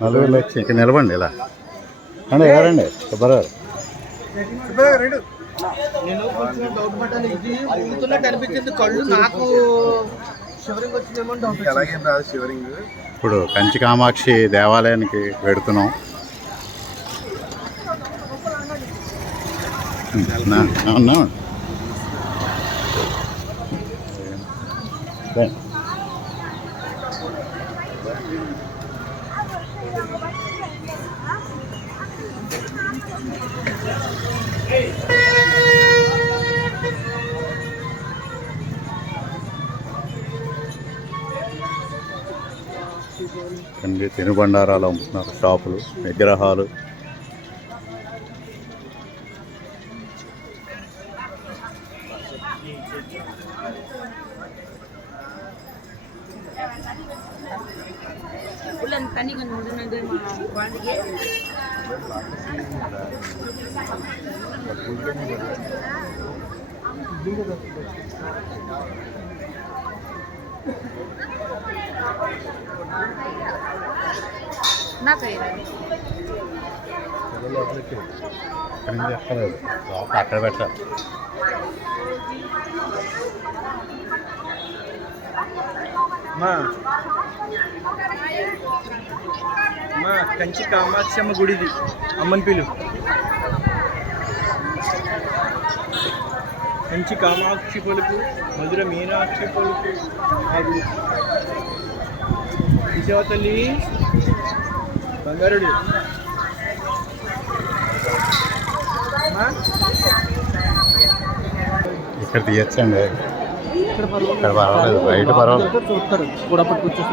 నలుగురు లక్ష ఇక్కడ నిలబండి ఇలా. అండి ఎవరండి సుబ్బారావు నేను కొంచెం డౌట్ పడ్డాను ఇది ఊగుతున్నట్టు అనిపించింది కళ్ళు నాకు షివరింగ్ వచ్చిందేమో డౌట్ రాదు షివరింగ్ ఇప్పుడు కంచి కామాక్షి దేవాలయానికి పెడుతున్నాం అవునా? కంది తినుబండారాలు అమ్ముతున్నారు షాపులు విగ్రహాలు Thank you. அந்த தண்ணி கொஞ்சம் முடுனது குழந்தைக்கு என்ன செய்யறது అక్కడ నుంచి ఎక్కలేదు లోపల అక్కడ పెట్టాలి మా మా కంచి కామాక్షమ్మ గుడిది. అమ్మని పిలు. కంచి కామాక్షి పలుకు మధుర మీనాక్షి పలుకు ఆ గుడి చూసావా తల్లి? బంగారుడు. ఇక్కడ తీయచ్చండి. ఇక్కడ పర్వాలేదు. ఇక్కడ పర్వాలేదు. బయట పర్వాలేదు. చూస్తారు. కూడా పట్టుకొచ్చేసి